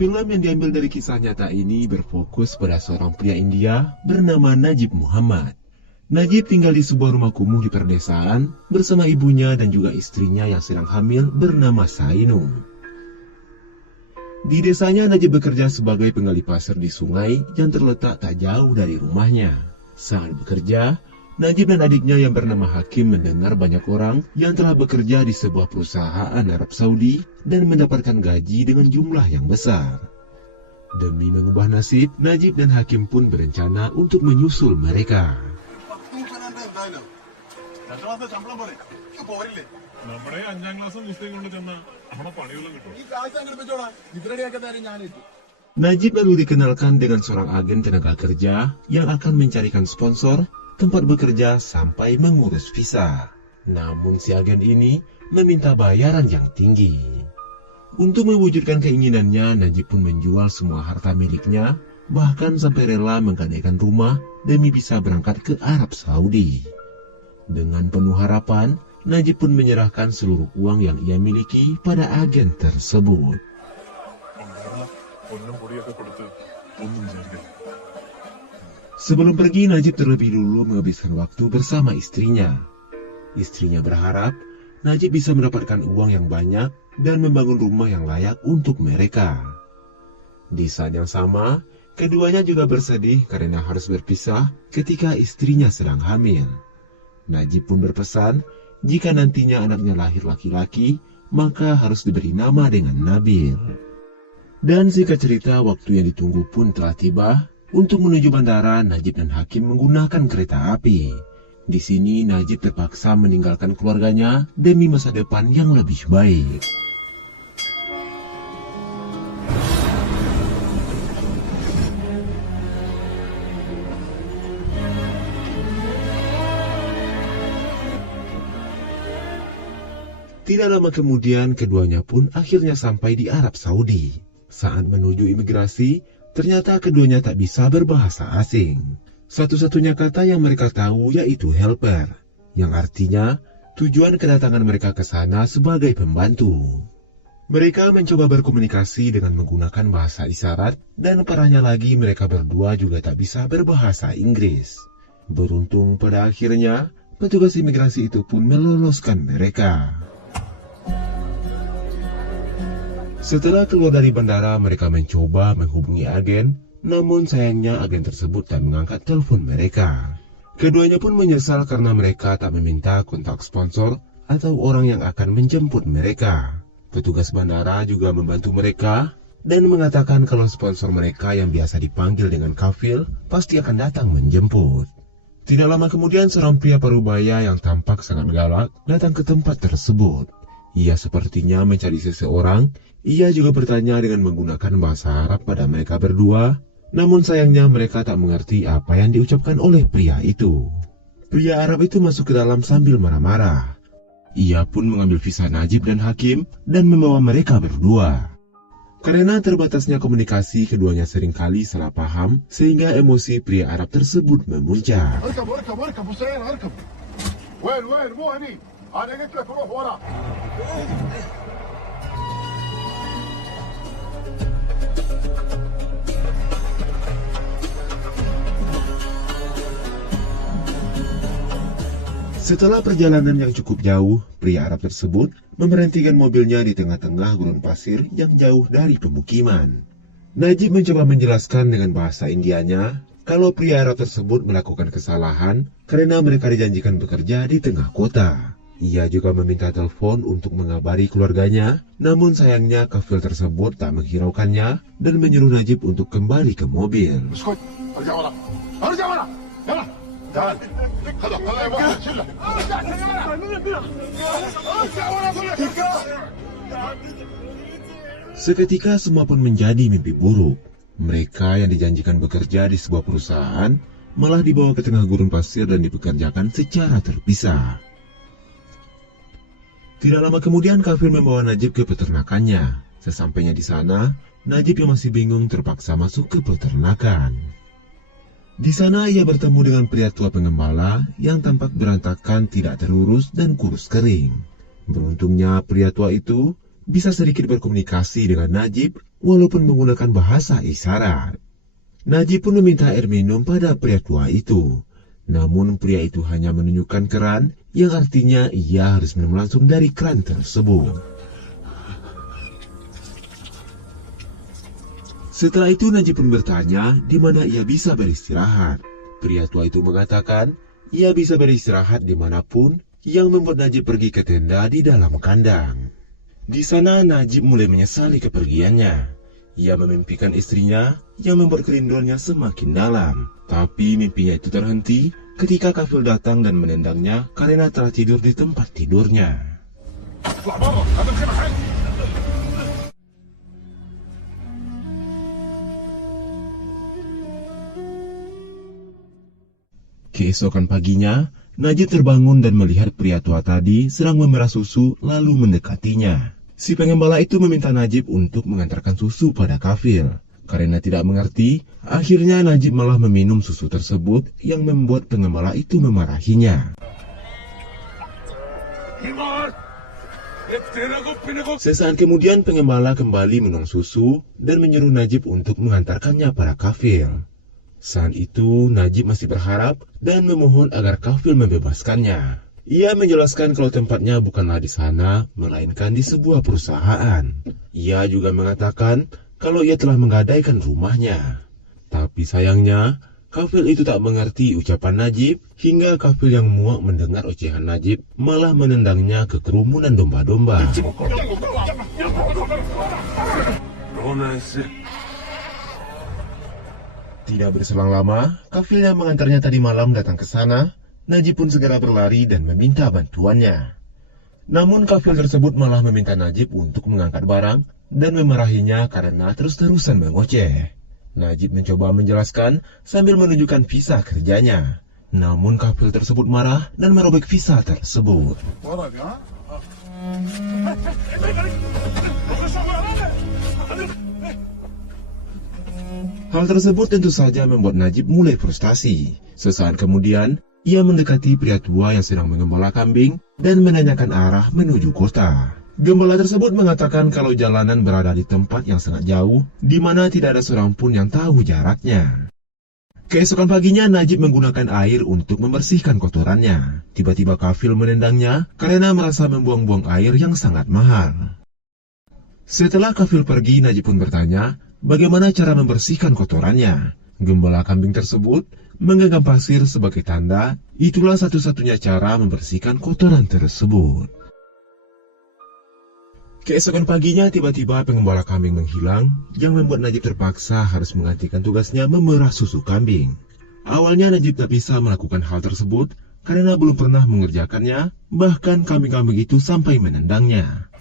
Film yang diambil dari kisah nyata ini berfokus pada seorang pria India bernama Najib Muhammad. Najib tinggal di sebuah rumah kumuh di perdesaan bersama ibunya dan juga istrinya yang sedang hamil bernama Sainung. Di desanya Najib bekerja sebagai penggali pasir di sungai yang terletak tak jauh dari rumahnya. Saat bekerja, Najib dan adiknya yang bernama Hakim mendengar banyak orang yang telah bekerja di sebuah perusahaan Arab Saudi dan mendapatkan gaji dengan jumlah yang besar. Demi mengubah nasib, Najib dan Hakim pun berencana untuk menyusul mereka. Najib lalu dikenalkan dengan seorang agen tenaga kerja yang akan mencarikan sponsor, tempat bekerja sampai mengurus visa. Namun si agen ini meminta bayaran yang tinggi. Untuk mewujudkan keinginannya, Najib pun menjual semua harta miliknya, bahkan sampai rela menggadaikan rumah demi bisa berangkat ke Arab Saudi. Dengan penuh harapan, Najib pun menyerahkan seluruh uang yang ia miliki pada agen tersebut. Sebelum pergi, Najib terlebih dulu menghabiskan waktu bersama istrinya. Istrinya berharap Najib bisa mendapatkan uang yang banyak dan membangun rumah yang layak untuk mereka. Di saat yang sama, keduanya juga bersedih karena harus berpisah ketika istrinya sedang hamil. Najib pun berpesan, jika nantinya anaknya lahir laki-laki, maka harus diberi nama dengan Nabil. Dan singkat cerita, waktu yang ditunggu pun telah tiba. Untuk menuju bandara, Najib dan Hakim menggunakan kereta api. Di sini, Najib terpaksa meninggalkan keluarganya demi masa depan yang lebih baik. Tidak lama kemudian, keduanya pun akhirnya sampai di Arab Saudi. Saat menuju imigrasi, ternyata keduanya tak bisa berbahasa asing. Satu-satunya kata yang mereka tahu yaitu helper, yang artinya tujuan kedatangan mereka ke sana sebagai pembantu. Mereka mencoba berkomunikasi dengan menggunakan bahasa isyarat, dan parahnya lagi mereka berdua juga tak bisa berbahasa Inggris. Beruntung pada akhirnya, petugas imigrasi itu pun meloloskan mereka. Setelah keluar dari bandara, mereka mencoba menghubungi agen, namun sayangnya agen tersebut tak mengangkat telepon mereka. Keduanya pun menyesal karena mereka tak meminta kontak sponsor atau orang yang akan menjemput mereka. Petugas bandara juga membantu mereka dan mengatakan kalau sponsor mereka yang biasa dipanggil dengan kafil pasti akan datang menjemput. Tidak lama kemudian, seorang pria parubaya yang tampak sangat galak datang ke tempat tersebut. Ia sepertinya mencari seseorang. Ia juga bertanya dengan menggunakan bahasa Arab pada mereka berdua, namun sayangnya mereka tak mengerti apa yang diucapkan oleh pria itu. Pria Arab itu masuk ke dalam sambil marah-marah. Ia pun mengambil visa Najib dan Hakim dan membawa mereka berdua. Karena terbatasnya komunikasi, keduanya seringkali salah paham sehingga emosi pria Arab tersebut memuncak. Setelah perjalanan yang cukup jauh, pria Arab tersebut memberhentikan mobilnya di tengah-tengah gurun pasir yang jauh dari pemukiman. Najib mencoba menjelaskan dengan bahasa Indianya kalau pria Arab tersebut melakukan kesalahan karena mereka dijanjikan bekerja di tengah kota. Ia juga meminta telepon untuk mengabari keluarganya, namun sayangnya kafil tersebut tak menghiraukannya dan menyuruh Najib untuk kembali ke mobil. Seketika semua pun menjadi mimpi buruk. Mereka yang dijanjikan bekerja di sebuah perusahaan malah dibawa ke tengah gurun pasir dan dipekerjakan secara terpisah. Tidak lama kemudian kafir membawa Najib ke peternakannya. Sesampainya di sana, Najib yang masih bingung terpaksa masuk ke peternakan. Di sana ia bertemu dengan pria tua pengembala yang tampak berantakan, tidak terurus dan kurus kering. Beruntungnya pria tua itu bisa sedikit berkomunikasi dengan Najib walaupun menggunakan bahasa isyarat. Najib pun meminta air minum pada pria tua itu. Namun pria itu hanya menunjukkan keran, yang artinya ia harus minum langsung dari keran tersebut. Setelah itu Najib pun bertanya di mana ia bisa beristirahat. Pria tua itu mengatakan ia bisa beristirahat dimanapun, yang membuat Najib pergi ke tenda di dalam kandang. Di sana Najib mulai menyesali kepergiannya. Ia memimpikan istrinya yang membuat kerinduannya semakin dalam. Tapi mimpinya itu terhenti ketika kafil datang dan menendangnya karena telah tidur di tempat tidurnya. Keesokan paginya, Najib terbangun dan melihat pria tua tadi sedang memerah susu lalu mendekatinya. Si pengembala itu meminta Najib untuk mengantarkan susu pada kafil. Karena tidak mengerti, akhirnya Najib malah meminum susu tersebut yang membuat pengembala itu memarahinya. Sesaat kemudian pengembala kembali minum susu dan menyuruh Najib untuk mengantarkannya pada kafil. Saat itu Najib masih berharap dan memohon agar kafil membebaskannya. Ia menjelaskan kalau tempatnya bukanlah di sana, melainkan di sebuah perusahaan. Ia juga mengatakan kalau ia telah menggadaikan rumahnya. Tapi sayangnya, kafil itu tak mengerti ucapan Najib, hingga kafil yang muak mendengar ocehan Najib malah menendangnya ke kerumunan domba-domba. Tidak berselang lama, kafil yang mengantarnya tadi malam datang ke sana. Najib pun segera berlari dan meminta bantuannya. Namun kafil tersebut malah meminta Najib untuk mengangkat barang dan memarahinya karena terus-terusan mengoceh. Najib mencoba menjelaskan sambil menunjukkan visa kerjanya. Namun kafil tersebut marah dan merobek visa tersebut. Hal tersebut tentu saja membuat Najib mulai frustasi. Sesaat kemudian, ia mendekati pria tua yang sedang mengembala kambing dan menanyakan arah menuju kota. Gembala tersebut mengatakan kalau jalanan berada di tempat yang sangat jauh, di mana tidak ada seorang pun yang tahu jaraknya. Keesokan paginya, Najib menggunakan air untuk membersihkan kotorannya. Tiba-tiba kafil menendangnya karena merasa membuang-buang air yang sangat mahal. Setelah kafil pergi, Najib pun bertanya bagaimana cara membersihkan kotorannya. Gembala kambing tersebut menggenggam pasir sebagai tanda itulah satu-satunya cara membersihkan kotoran tersebut. Keesokan paginya tiba-tiba pengembala kambing menghilang, yang membuat Najib terpaksa harus menggantikan tugasnya memerah susu kambing. Awalnya Najib tak bisa melakukan hal tersebut karena belum pernah mengerjakannya, bahkan kambing-kambing itu sampai menendangnya.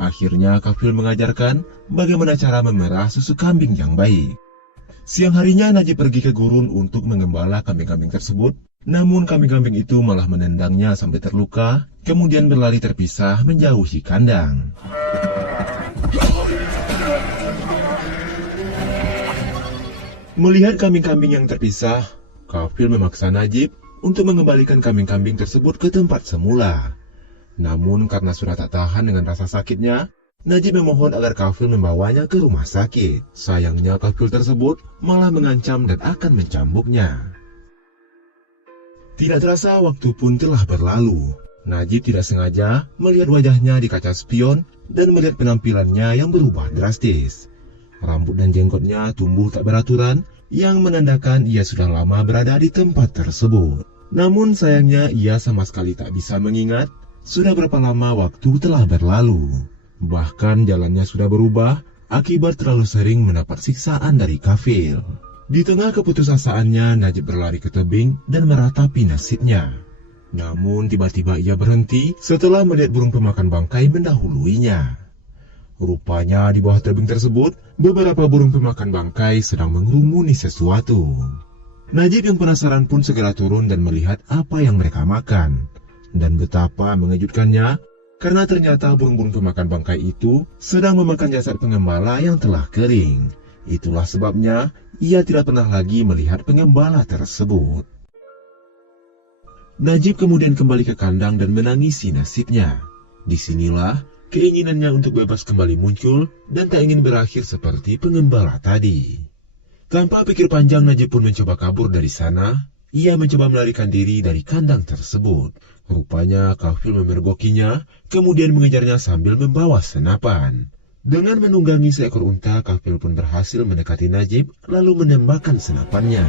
Akhirnya kafil mengajarkan bagaimana cara memerah susu kambing yang baik. Siang harinya Najib pergi ke gurun untuk mengembala kambing-kambing tersebut. Namun kambing-kambing itu malah menendangnya sampai terluka, kemudian berlari terpisah menjauhi kandang. Melihat kambing-kambing yang terpisah, kafil memaksa Najib untuk mengembalikan kambing-kambing tersebut ke tempat semula. Namun karena sudah tak tahan dengan rasa sakitnya, Najib memohon agar kafil membawanya ke rumah sakit. Sayangnya kafil tersebut malah mengancam dan akan mencambuknya. Tidak terasa waktu pun telah berlalu. Najib tidak sengaja melihat wajahnya di kaca spion dan melihat penampilannya yang berubah drastis. Rambut dan jenggotnya tumbuh tak beraturan, yang menandakan ia sudah lama berada di tempat tersebut. Namun sayangnya ia sama sekali tak bisa mengingat sudah berapa lama waktu telah berlalu. Bahkan jalannya sudah berubah akibat terlalu sering mendapat siksaan dari kafil. Di tengah keputusasaannya, Najib berlari ke tebing dan meratapi nasibnya. Namun tiba-tiba ia berhenti setelah melihat burung pemakan bangkai mendahuluinya. Rupanya di bawah tebing tersebut, beberapa burung pemakan bangkai sedang mengerumuni sesuatu. Najib yang penasaran pun segera turun dan melihat apa yang mereka makan. Dan betapa mengejutkannya, karena ternyata burung-burung pemakan bangkai itu sedang memakan jasad pengembala yang telah kering. Itulah sebabnya ia tidak pernah lagi melihat pengembala tersebut. Najib kemudian kembali ke kandang dan menangisi nasibnya. Disinilah keinginannya untuk bebas kembali muncul dan tak ingin berakhir seperti pengembala tadi. Tanpa pikir panjang, Najib pun mencoba kabur dari sana. Ia mencoba melarikan diri dari kandang tersebut. Rupanya kafil memergokinya, kemudian mengejarnya sambil membawa senapan. Dengan menunggangi seekor unta, kafil pun berhasil mendekati Najib, lalu menembakkan senapannya.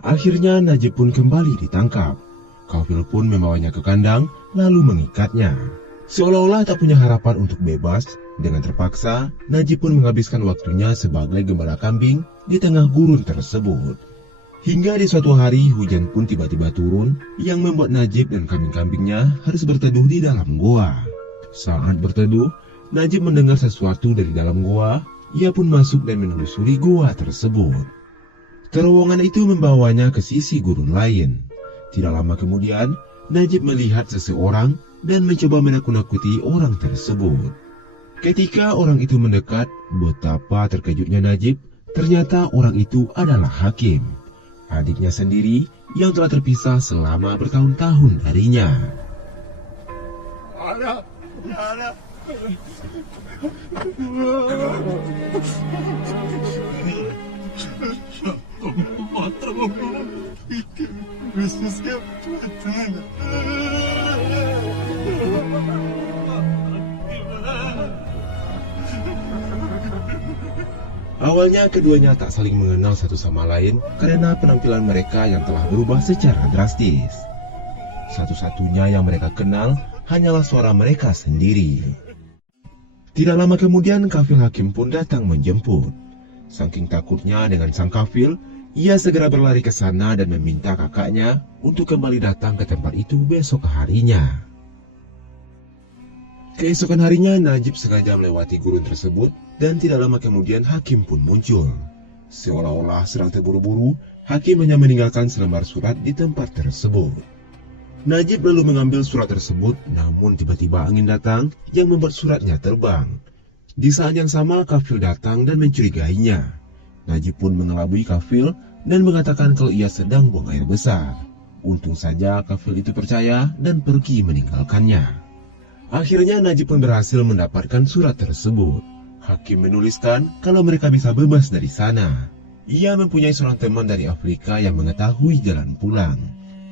Akhirnya Najib pun kembali ditangkap. Kafil pun membawanya ke kandang, lalu mengikatnya. Seolah-olah tak punya harapan untuk bebas, dengan terpaksa, Najib pun menghabiskan waktunya sebagai gembala kambing di tengah gurun tersebut. Hingga di suatu hari, hujan pun tiba-tiba turun, yang membuat Najib dan kambing-kambingnya harus berteduh di dalam goa. Saat berteduh, Najib mendengar sesuatu dari dalam goa. Ia pun masuk dan menelusuri goa tersebut. Terowongan itu membawanya ke sisi gurun lain. Tidak lama kemudian, Najib melihat seseorang dan mencoba menakut-nakuti orang tersebut. Ketika orang itu mendekat, betapa terkejutnya Najib. Ternyata orang itu adalah Hakim, adiknya sendiri yang telah terpisah selama bertahun-tahun darinya. Awalnya keduanya tak saling mengenal satu sama lain karena penampilan mereka yang telah berubah secara drastis. Satu-satunya yang mereka kenal hanyalah suara mereka sendiri. Tidak lama kemudian kafil Hakim pun datang menjemput. Saking takutnya dengan sang kafil, ia segera berlari ke sana dan meminta kakaknya untuk kembali datang ke tempat itu besok harinya. Keesokan harinya, Najib sengaja melewati gurun tersebut dan tidak lama kemudian Hakim pun muncul. Seolah-olah sedang terburu-buru, Hakim hanya meninggalkan selembar surat di tempat tersebut. Najib lalu mengambil surat tersebut, namun tiba-tiba angin datang yang membuat suratnya terbang. Di saat yang sama, kafil datang dan mencurigainya. Najib pun mengelabui kafil dan mengatakan kalau ia sedang buang air besar. Untung saja kafil itu percaya dan pergi meninggalkannya. Akhirnya Najib pun berhasil mendapatkan surat tersebut. Hakim menuliskan kalau mereka bisa bebas dari sana. Ia mempunyai seorang teman dari Afrika yang mengetahui jalan pulang.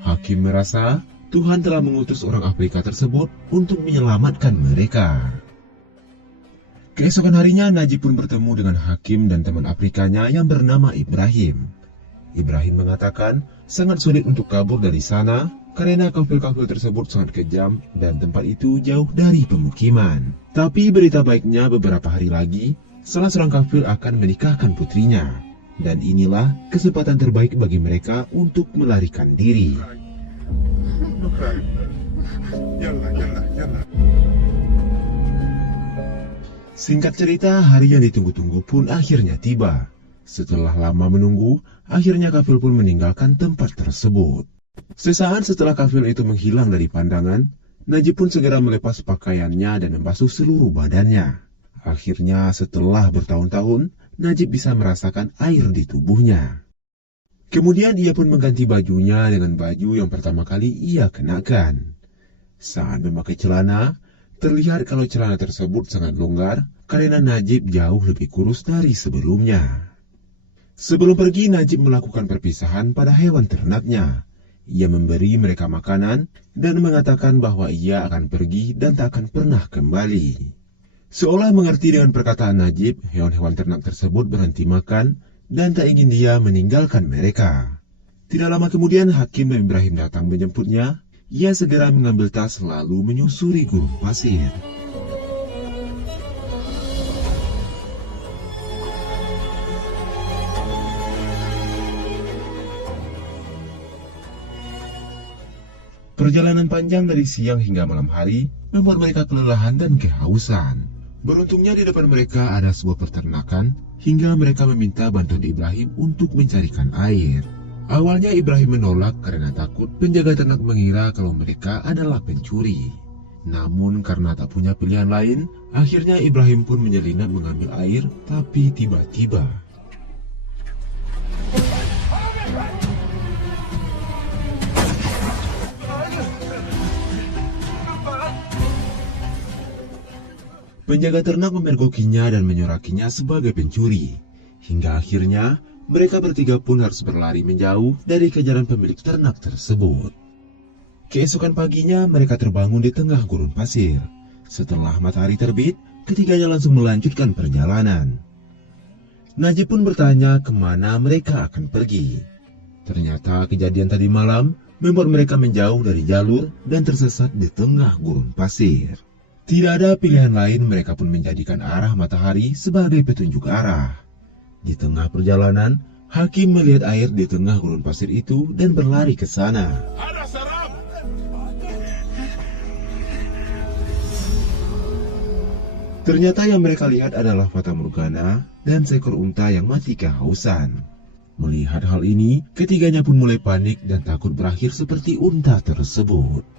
Hakim merasa Tuhan telah mengutus orang Afrika tersebut untuk menyelamatkan mereka. Keesokan harinya Najib pun bertemu dengan Hakim dan teman Afrikanya yang bernama Ibrahim. Ibrahim mengatakan sangat sulit untuk kabur dari sana karena kafil-kafil tersebut sangat kejam dan tempat itu jauh dari pemukiman. Tapi berita baiknya, beberapa hari lagi salah seorang kafil akan menikahkan putrinya. Dan inilah kesempatan terbaik bagi mereka untuk melarikan diri. Singkat cerita, hari yang ditunggu-tunggu pun akhirnya tiba. Setelah lama menunggu, akhirnya kafil pun meninggalkan tempat tersebut. Sesaat setelah kafil itu menghilang dari pandangan, Najib pun segera melepas pakaiannya dan membasuh seluruh badannya. Akhirnya setelah bertahun-tahun, Najib bisa merasakan air di tubuhnya. Kemudian ia pun mengganti bajunya dengan baju yang pertama kali ia kenakan. Saat memakai celana, terlihat kalau celana tersebut sangat longgar karena Najib jauh lebih kurus dari sebelumnya. Sebelum pergi, Najib melakukan perpisahan pada hewan ternaknya. Ia memberi mereka makanan dan mengatakan bahwa ia akan pergi dan tak akan pernah kembali. Seolah mengerti dengan perkataan Najib, hewan-hewan ternak tersebut berhenti makan dan tak ingin dia meninggalkan mereka. Tidak lama kemudian Hakim dan Ibrahim datang menjemputnya. Ia segera mengambil tas lalu menyusuri gurun pasir. Perjalanan panjang dari siang hingga malam hari membuat mereka kelelahan dan kehausan. Beruntungnya di depan mereka ada sebuah peternakan hingga mereka meminta bantuan Ibrahim untuk mencarikan air. Awalnya Ibrahim menolak karena takut penjaga ternak mengira kalau mereka adalah pencuri. Namun karena tak punya pilihan lain, akhirnya Ibrahim pun menyelinap mengambil air, tapi tiba-tiba penjaga ternak memergokinya dan menyorakinya sebagai pencuri. Hingga akhirnya mereka bertiga pun harus berlari menjauh dari kejaran pemilik ternak tersebut. Keesokan paginya mereka terbangun di tengah gurun pasir. Setelah matahari terbit, ketiganya langsung melanjutkan perjalanan. Najib pun bertanya kemana mereka akan pergi. Ternyata kejadian tadi malam membuat mereka menjauh dari jalur dan tersesat di tengah gurun pasir. Tidak ada pilihan lain, mereka pun menjadikan arah matahari sebagai petunjuk arah. Di tengah perjalanan, Hakim melihat air di tengah gurun pasir itu dan berlari ke sana. Ternyata yang mereka lihat adalah fata morgana dan seekor unta yang mati kehausan. Melihat hal ini, ketiganya pun mulai panik dan takut berakhir seperti unta tersebut.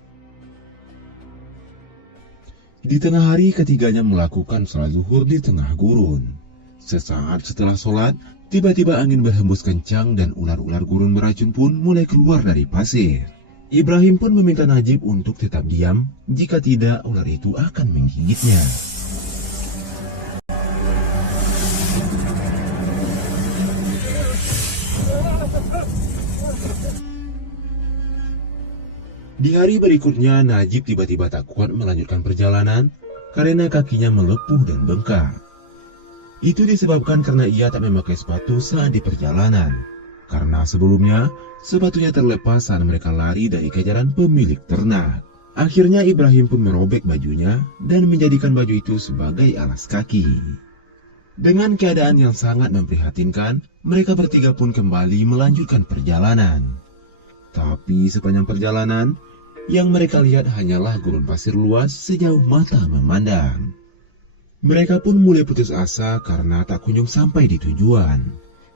Di tengah hari, ketiganya melakukan sholat zuhur di tengah gurun. Sesaat setelah sholat, tiba-tiba angin berhembus kencang dan ular-ular gurun beracun pun mulai keluar dari pasir. Ibrahim pun meminta Najib untuk tetap diam, jika tidak ular itu akan menggigitnya. Di hari berikutnya, Najib tiba-tiba tak kuat melanjutkan perjalanan karena kakinya melepuh dan bengkak. Itu disebabkan karena ia tak memakai sepatu saat di perjalanan. Karena sebelumnya, sepatunya terlepas saat mereka lari dari kejaran pemilik ternak. Akhirnya Ibrahim pun merobek bajunya dan menjadikan baju itu sebagai alas kaki. Dengan keadaan yang sangat memprihatinkan, mereka bertiga pun kembali melanjutkan perjalanan. Tapi sepanjang perjalanan, yang mereka lihat hanyalah gurun pasir luas sejauh mata memandang. Mereka pun mulai putus asa karena tak kunjung sampai di tujuan.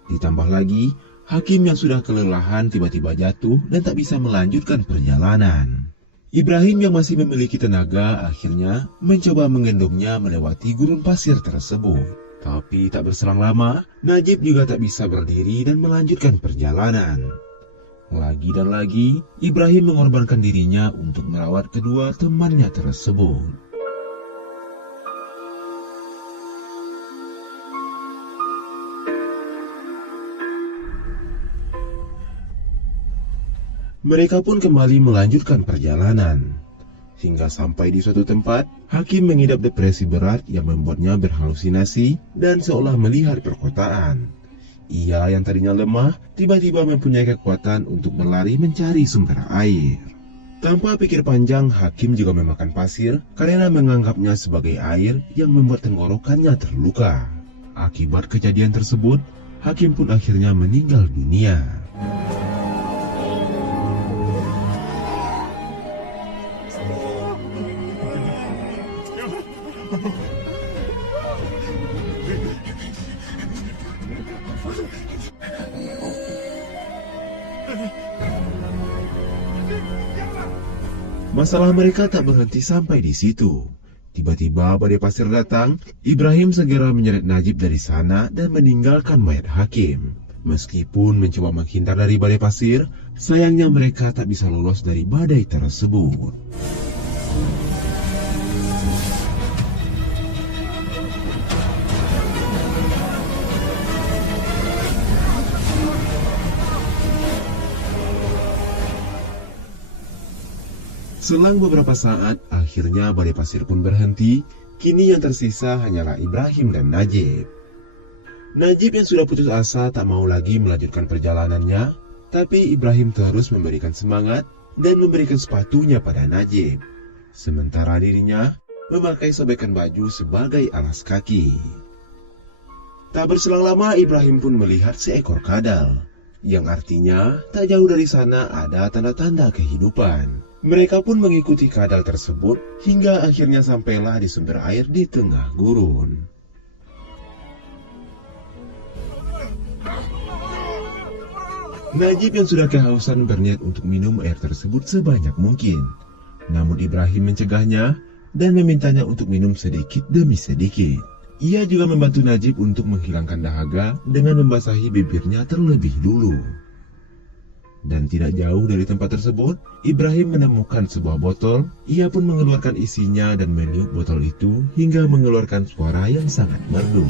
Ditambah lagi, Hakim yang sudah kelelahan tiba-tiba jatuh dan tak bisa melanjutkan perjalanan. Ibrahim yang masih memiliki tenaga akhirnya mencoba menggendongnya melewati gurun pasir tersebut. Tapi tak berselang lama, Najib juga tak bisa berdiri dan melanjutkan perjalanan. Lagi dan lagi, Ibrahim mengorbankan dirinya untuk merawat kedua temannya tersebut. Mereka pun kembali melanjutkan perjalanan. Hingga sampai di suatu tempat, Hakim mengidap depresi berat yang membuatnya berhalusinasi dan seolah melihat perkotaan. Ia yang tadinya lemah, tiba-tiba mempunyai kekuatan untuk berlari mencari sumber air. Tanpa pikir panjang, Hakim juga memakan pasir karena menganggapnya sebagai air yang membuat tenggorokannya terluka. Akibat kejadian tersebut, Hakim pun akhirnya meninggal dunia. Masalah mereka tak berhenti sampai di situ. Tiba-tiba badai pasir datang, Ibrahim segera menyeret Najib dari sana dan meninggalkan mayat Hakim. Meskipun mencoba menghindar dari badai pasir, sayangnya mereka tak bisa lolos dari badai tersebut. Selang beberapa saat, akhirnya badai pasir pun berhenti. Kini yang tersisa hanyalah Ibrahim dan Najib. Najib yang sudah putus asa tak mau lagi melanjutkan perjalanannya, tapi Ibrahim terus memberikan semangat dan memberikan sepatunya pada Najib. Sementara dirinya memakai sobekan baju sebagai alas kaki. Tak berselang lama, Ibrahim pun melihat seekor kadal, yang artinya tak jauh dari sana ada tanda-tanda kehidupan. Mereka pun mengikuti kadal tersebut hingga akhirnya sampailah di sumber air di tengah gurun. Najib yang sudah kehausan berniat untuk minum air tersebut sebanyak mungkin. Namun Ibrahim mencegahnya dan memintanya untuk minum sedikit demi sedikit. Ia juga membantu Najib untuk menghilangkan dahaga dengan membasahi bibirnya terlebih dulu. Dan tidak jauh dari tempat tersebut, Ibrahim menemukan sebuah botol. Ia pun mengeluarkan isinya dan meniup botol itu hingga mengeluarkan suara yang sangat merdu.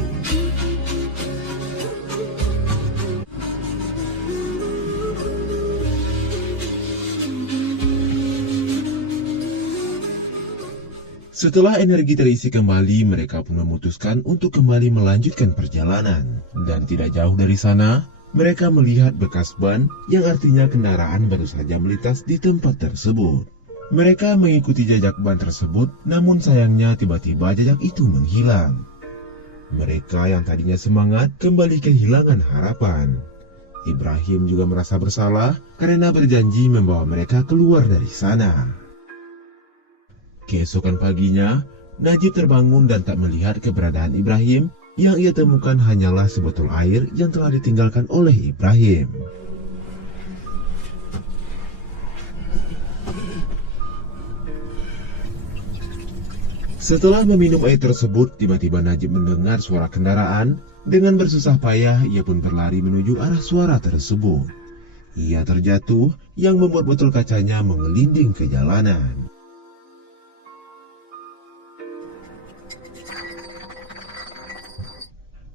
Setelah energi terisi kembali, mereka pun memutuskan untuk kembali melanjutkan perjalanan. Dan tidak jauh dari sana, mereka melihat bekas ban yang artinya kendaraan baru saja melintas di tempat tersebut. Mereka mengikuti jejak ban tersebut, namun sayangnya tiba-tiba jejak itu menghilang. Mereka yang tadinya semangat kembali kehilangan harapan. Ibrahim juga merasa bersalah karena berjanji membawa mereka keluar dari sana. Keesokan paginya, Najib terbangun dan tak melihat keberadaan Ibrahim. Yang ia temukan hanyalah sebotol air yang telah ditinggalkan oleh Ibrahim. Setelah meminum air tersebut, tiba-tiba Najib mendengar suara kendaraan. Dengan bersusah payah, ia pun berlari menuju arah suara tersebut. Ia terjatuh, yang membuat botol kacanya mengelinding ke jalanan.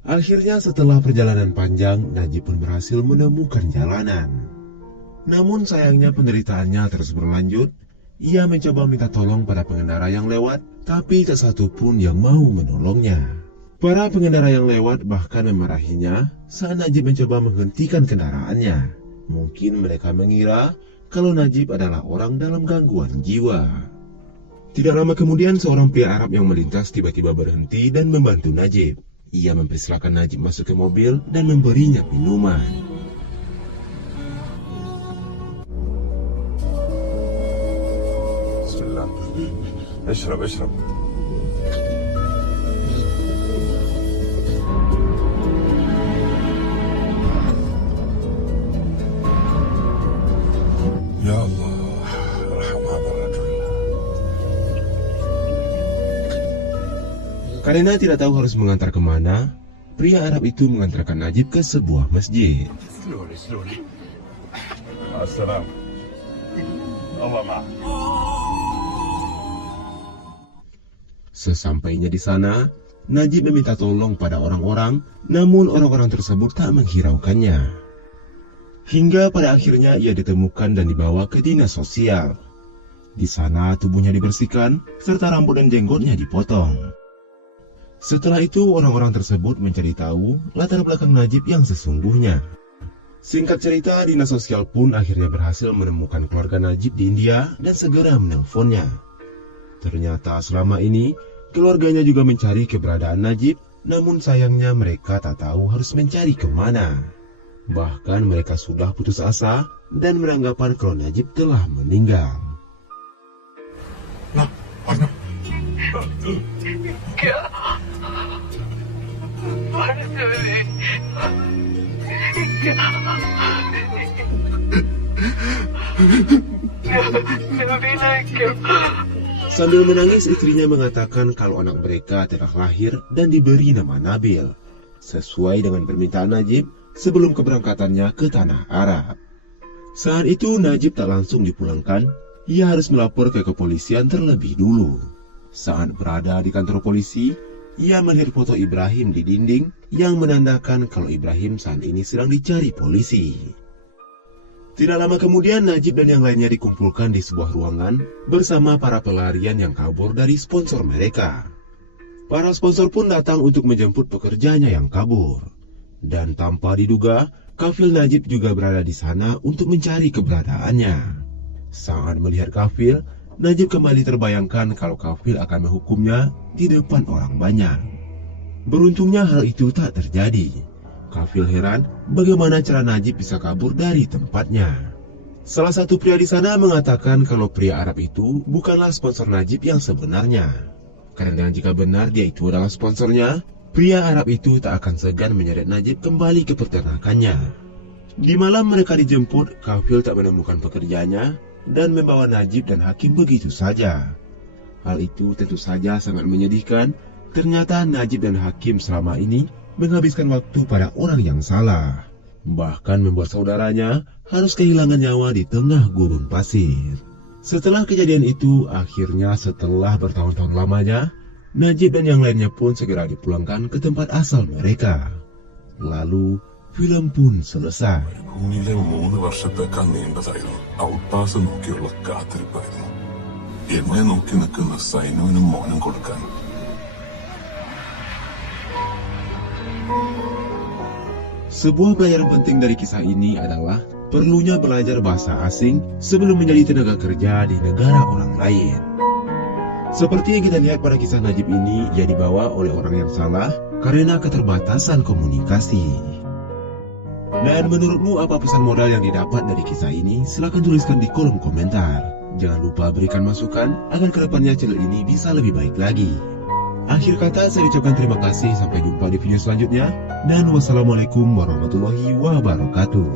Akhirnya setelah perjalanan panjang, Najib pun berhasil menemukan jalanan. Namun sayangnya penderitaannya terus berlanjut. Ia mencoba minta tolong pada pengendara yang lewat, tapi tak satu pun yang mau menolongnya. Para pengendara yang lewat bahkan memarahinya saat Najib mencoba menghentikan kendaraannya. Mungkin mereka mengira kalau Najib adalah orang dalam gangguan jiwa. Tidak lama kemudian seorang pria Arab yang melintas tiba-tiba berhenti dan membantu Najib. Ia mempersilahkan Najib masuk ke mobil dan memberinya minuman. Bismillah. Ishrab. Ya Allah, arham hadha rajul. Karena tidak tahu harus mengantar kemana, pria Arab itu mengantarkan Najib ke sebuah masjid. Slowly. Assalam. Allah ma'ah. Sesampainya di sana, Najib meminta tolong pada orang-orang, namun orang-orang tersebut tak menghiraukannya. Hingga pada akhirnya ia ditemukan dan dibawa ke dinas sosial. Di sana tubuhnya dibersihkan, serta rambut dan jenggotnya dipotong. Setelah itu orang-orang tersebut mencari tahu latar belakang Najib yang sesungguhnya. Singkat cerita, dinas sosial pun akhirnya berhasil menemukan keluarga Najib di India dan segera menelponnya. Ternyata selama ini keluarganya juga mencari keberadaan Najib, namun sayangnya mereka tak tahu harus mencari kemana. Bahkan mereka sudah putus asa dan beranggapan kalau Najib telah meninggal. Nah, Arnab. Sambil menangis, istrinya mengatakan kalau anak mereka telah lahir dan diberi nama Nabil, sesuai dengan permintaan Najib sebelum keberangkatannya ke tanah Arab. Saat itu Najib tak langsung dipulangkan, ia harus melapor ke kepolisian terlebih dulu. Saat berada di kantor polisi, ia melihat foto Ibrahim di dinding yang menandakan kalau Ibrahim saat ini sedang dicari polisi. Tidak lama kemudian Najib dan yang lainnya dikumpulkan di sebuah ruangan bersama para pelarian yang kabur dari sponsor mereka. Para sponsor pun datang untuk menjemput pekerjanya yang kabur. Dan tanpa diduga, kafil Najib juga berada di sana untuk mencari keberadaannya. Saat melihat kafil, Najib kembali terbayangkan kalau kafil akan menghukumnya di depan orang banyak. Beruntungnya hal itu tak terjadi. Kafil heran bagaimana cara Najib bisa kabur dari tempatnya. Salah satu pria di sana mengatakan kalau pria Arab itu bukanlah sponsor Najib yang sebenarnya. Karena jika benar dia itu adalah sponsornya, pria Arab itu tak akan segan menyeret Najib kembali ke peternakannya. Di malam mereka dijemput, Kafil tak menemukan pekerjaannya dan membawa Najib dan Hakim begitu saja. Hal itu tentu saja sangat menyedihkan. Ternyata Najib dan Hakim selama ini menghabiskan waktu pada orang yang salah. Bahkan membuat saudaranya harus kehilangan nyawa di tengah gurun pasir. Setelah kejadian itu, akhirnya setelah bertahun-tahun lamanya, Najib dan yang lainnya pun segera dipulangkan ke tempat asal mereka. Lalu, film pun selesai. ഭൂമിയിലെ 3 വർഷത്തേക്കാൾ നീണ്ടതായിരുന്നു. ഔട്ടാസ് നോക്കിയുള്ള കാത്തിരിപ്പായിരുന്നു. എന്നെ നോക്കി നിൽക്കുന്ന സൈനുവിനും മോനും കൊടുക്കാൻ. Sebuah pelajaran penting dari kisah ini adalah perlunya belajar bahasa asing sebelum menjadi tenaga kerja di negara orang lain. Seperti yang kita lihat pada kisah Najib ini, ia dibawa oleh orang yang salah karena keterbatasan komunikasi. Dan menurutmu apa pesan moral yang didapat dari kisah ini? Silahkan tuliskan di kolom komentar. Jangan lupa berikan masukan agar kedepannya channel ini bisa lebih baik lagi. Akhir kata saya ucapkan terima kasih, sampai jumpa di video selanjutnya, dan wassalamualaikum warahmatullahi wabarakatuh.